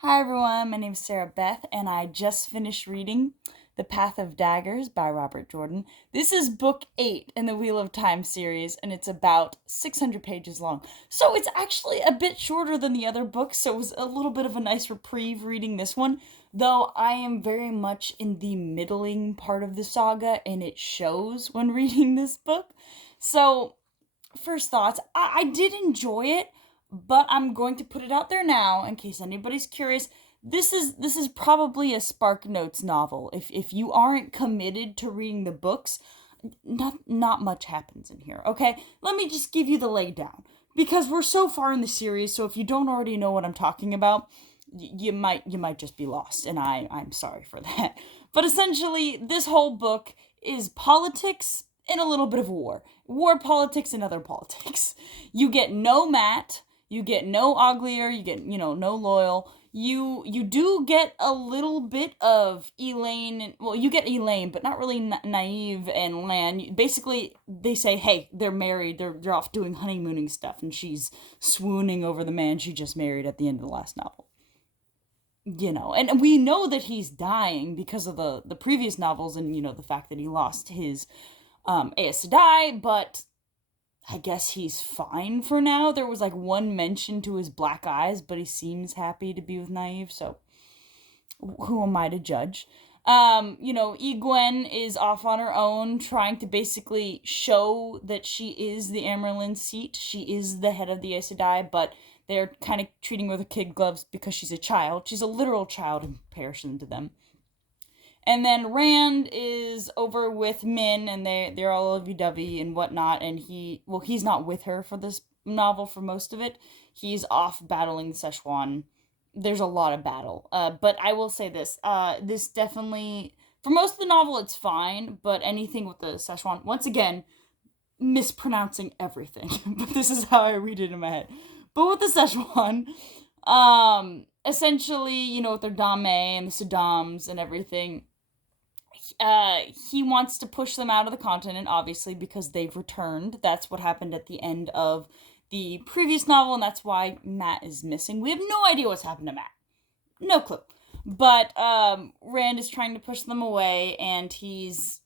Hi everyone, my name is Sarah Beth, and I just finished reading The Path of Daggers by Robert Jordan. This is book 8 in the Wheel of Time series, and it's about 600 pages long. So it's actually a bit shorter than the other books, so it was a little bit of a nice reprieve reading this one, though I am very much in the middling part of the saga, and it shows when reading this book. So first thoughts, I did enjoy it, but I'm going to put it out there now in case anybody's curious. This is probably a Spark Notes novel. If you aren't committed to reading the books, not much happens in here. Okay, let me just give you the laydown because we're so far in the series. So if you don't already know what I'm talking about, you might just be lost, and I'm sorry for that. But essentially, this whole book is politics and a little bit of war politics and other politics. You get no Matt, you get no Oglier, you get no Loyal. You do get a little bit of Elaine. Well, you get Elaine, but not really Naive and Lan. Basically, they say, hey, they're married. They're off doing honeymooning stuff, and she's swooning over the man she just married at the end of the last novel. And we know that he's dying because of the previous novels, and the fact that he lost his Aes Sedai, but I guess he's fine for now. There was like one mention to his black eyes, but he seems happy to be with Naive, so who am I to judge? Egwen is off on her own, trying to basically show that she is the Amerlin seat. She is the head of the Aes Sedai, but they're kind of treating her with kid gloves because she's a child. She's a literal child in comparison to them. And then Rand is over with Min, and they're all lovey-dovey and whatnot. And he's not with her for this novel for most of it. He's off battling Szechuan. There's a lot of battle. But I will say this. This definitely, for most of the novel, it's fine. But anything with the Szechuan, once again, mispronouncing everything. But this is how I read it in my head. But with the Szechuan, essentially, with their Dame and the Saddams and everything, he wants to push them out of the continent, obviously, because they've returned. That's what happened at the end of the previous novel, and that's why Matt is missing. We have no idea what's happened to Matt. No clue. But Rand is trying to push them away, and he's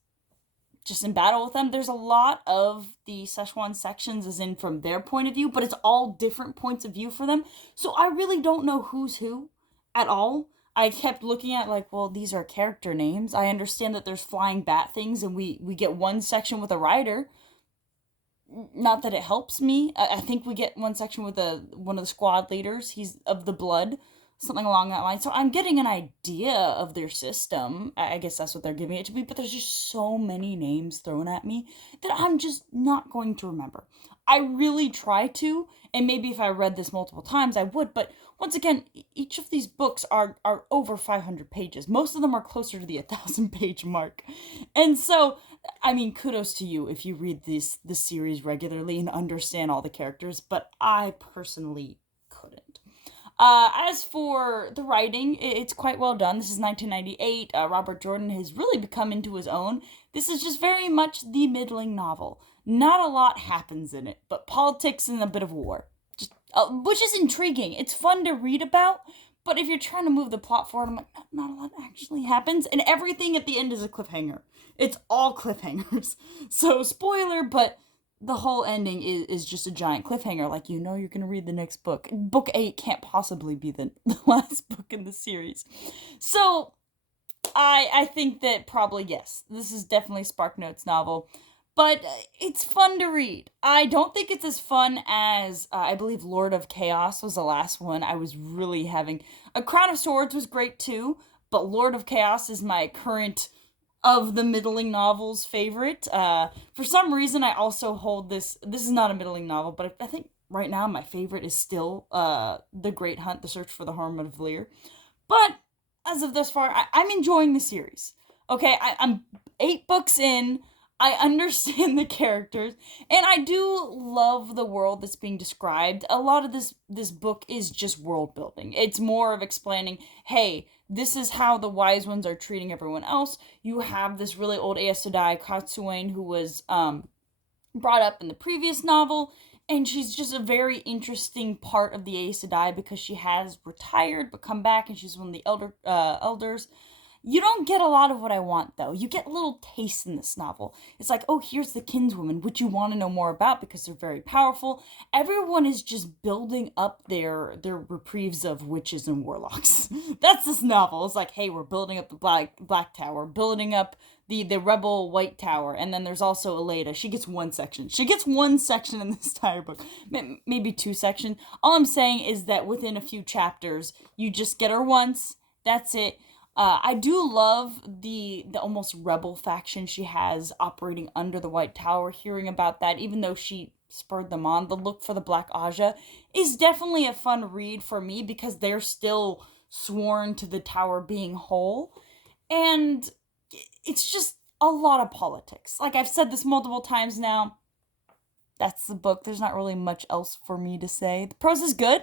just in battle with them. There's a lot of the Szechuan sections as in from their point of view, but it's all different points of view for them. So I really don't know who's who at all. I kept looking at like, well, these are character names. I understand that there's flying bat things, and we get one section with a rider. Not that it helps me. I think we get one section with one of the squad leaders. He's of the blood, something along that line. So I'm getting an idea of their system. I guess that's what they're giving it to me. But there's just so many names thrown at me that I'm just not going to remember. I really try to, and maybe if I read this multiple times, I would. But once again, each of these books are over 500 pages. Most of them are closer to the 1,000-page mark, and so I mean, kudos to you if you read this series regularly and understand all the characters. But I personally couldn't. As for the writing, it's quite well done. This is 1998. Robert Jordan has really become into his own. This is just very much the middling novel. Not a lot happens in it, but politics and a bit of war. Just, which is intriguing. It's fun to read about, but if you're trying to move the plot forward, I'm like, not a lot actually happens. And everything at the end is a cliffhanger. It's all cliffhangers. So, spoiler, but the whole ending is just a giant cliffhanger. Like, you're going to read the next book. Book 8 can't possibly be the last book in the series. So, I think that probably, yes, this is definitely a Spark Notes novel. But it's fun to read. I don't think it's as fun as, I believe, Lord of Chaos was the last one I was really having. A Crown of Swords was great too, but Lord of Chaos is my current of the middling novels favorite. For some reason, I also hold this. This is not a middling novel, but I think right now my favorite is still The Great Hunt: The Search for the Hermit of Lear. But as of thus far, I'm enjoying the series. Okay, I'm 8 books in. I understand the characters, and I do love the world that's being described. A lot of this book is just world building. It's more of explaining, hey, this is how the wise ones are treating everyone else. You have this really old Aes Sedai, Katsuane, who was brought up in the previous novel, and she's just a very interesting part of the Aes Sedai because she has retired but come back, and she's one of the elders. You don't get a lot of what I want, though. You get little tastes in this novel. It's like, oh, here's the kinswoman, which you want to know more about because they're very powerful. Everyone is just building up their reprieves of witches and warlocks. That's this novel. It's like, hey, we're building up the Black Tower, building up the rebel White Tower, and then there's also Eleda. She gets one section. She gets one section in this entire book. Maybe two sections. All I'm saying is that within a few chapters, you just get her once. That's it. I do love the almost rebel faction she has operating under the White Tower. Hearing about that, even though she spurred them on, the look for the Black Aja is definitely a fun read for me because they're still sworn to the tower being whole. And it's just a lot of politics. Like I've said this multiple times now. That's the book. There's not really much else for me to say. The prose is good.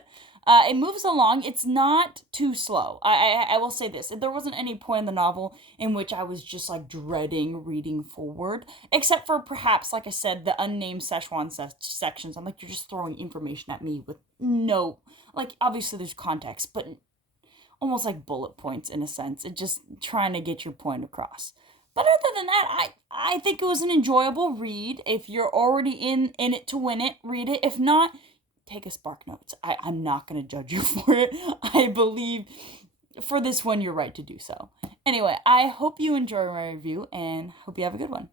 It moves along. It's not too slow. I will say this. There wasn't any point in the novel in which I was just like dreading reading forward, except for perhaps, like I said, the unnamed Szechuan sections. I'm like, you're just throwing information at me with no, like, obviously there's context, but almost like bullet points in a sense. It just trying to get your point across. But other than that, I think it was an enjoyable read. If you're already in it to win it, read it. If not, take a spark notes. I'm not going to judge you for it. I believe for this one, you're right to do so. Anyway, I hope you enjoy my review and hope you have a good one.